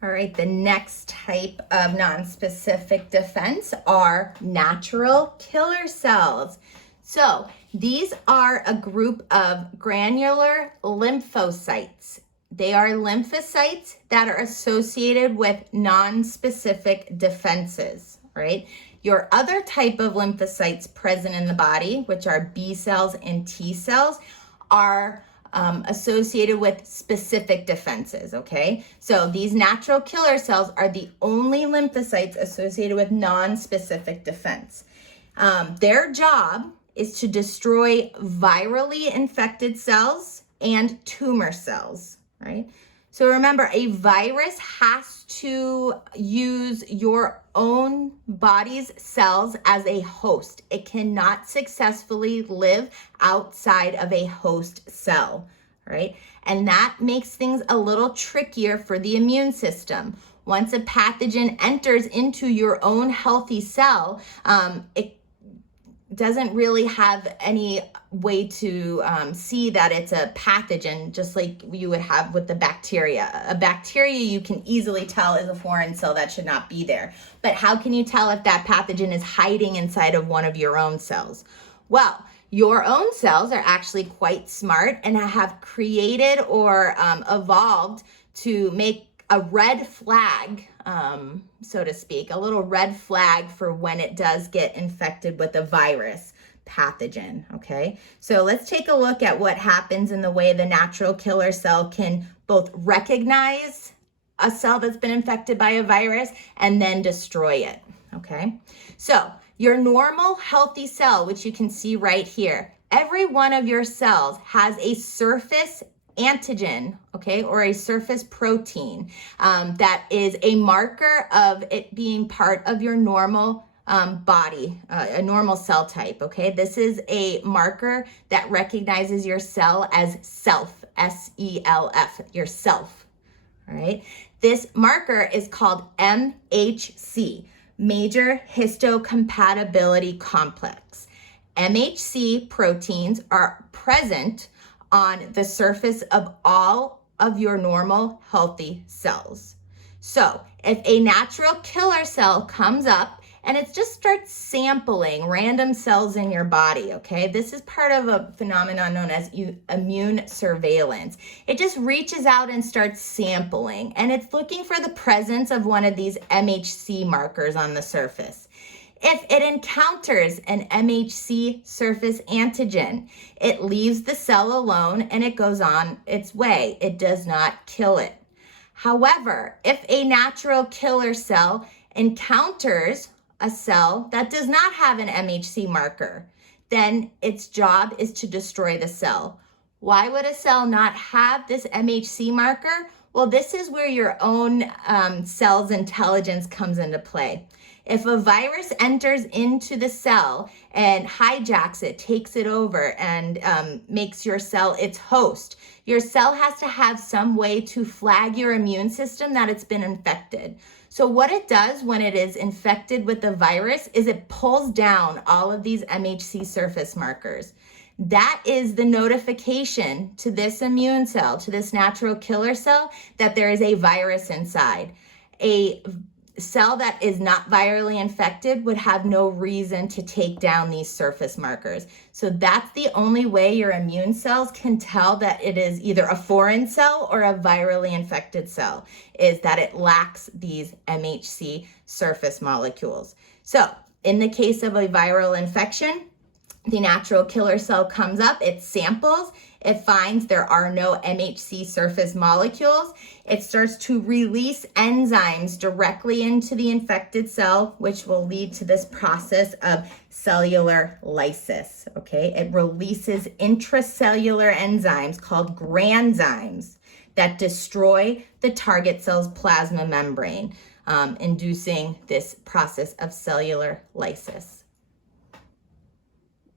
All right, the next type of nonspecific defense are natural killer cells. So these are a group of granular lymphocytes. They are lymphocytes that are associated with nonspecific defenses, right? Your other type of lymphocytes present in the body, which are B cells and T cells, are associated with specific defenses, okay? So these natural killer cells are the only lymphocytes associated with non-specific defense. Their job is to destroy virally infected cells and tumor cells, right? So remember, a virus has to use your own body's cells as a host. It cannot successfully live outside of a host cell, right? And that makes things a little trickier for the immune system. Once a pathogen enters into your own healthy cell, it doesn't really have any way to see that it's a pathogen, just like you would have with the bacteria. A bacteria you can easily tell is a foreign cell that should not be there. But how can you tell if that pathogen is hiding inside of one of your own cells? Well, your own cells are actually quite smart and have created or evolved to make a red flag, so to speak, a little red flag for when it does get infected with a virus pathogen, okay? So let's take a look at what happens in the way the natural killer cell can both recognize a cell that's been infected by a virus and then destroy it, okay? So your normal healthy cell, which you can see right here, every one of your cells has a surface antigen, okay, or a surface protein that is a marker of it being part of your normal body, a normal cell type, okay? This is a marker that recognizes your cell as self, S-E-L-F, your self, all right? This marker is called MHC, Major Histocompatibility Complex. MHC proteins are present on the surface of all of your normal healthy cells. So if a natural killer cell comes up and it just starts sampling random cells in your body, okay? This is part of a phenomenon known as immune surveillance. It just reaches out and starts sampling, and it's looking for the presence of one of these MHC markers on the surface. If it encounters an MHC surface antigen, it leaves the cell alone and it goes on its way. It does not kill it. However, if a natural killer cell encounters a cell that does not have an MHC marker, then its job is to destroy the cell. Why would a cell not have this MHC marker? Well, this is where your own cell's intelligence comes into play. If a virus enters into the cell and hijacks it, takes it over, and makes your cell its host, your cell has to have some way to flag your immune system that it's been infected. So what it does when it is infected with the virus is it pulls down all of these MHC surface markers. That is the notification to this immune cell, to this natural killer cell, that there is a virus inside. A cell that is not virally infected would have no reason to take down these surface markers. So that's the only way your immune cells can tell that it is either a foreign cell or a virally infected cell, is that it lacks these MHC surface molecules. So in the case of a viral infection, the natural killer cell comes up, it samples, it finds there are no MHC surface molecules. It starts to release enzymes directly into the infected cell, which will lead to this process of cellular lysis, okay? It releases intracellular enzymes called granzymes that destroy the target cell's plasma membrane, inducing this process of cellular lysis.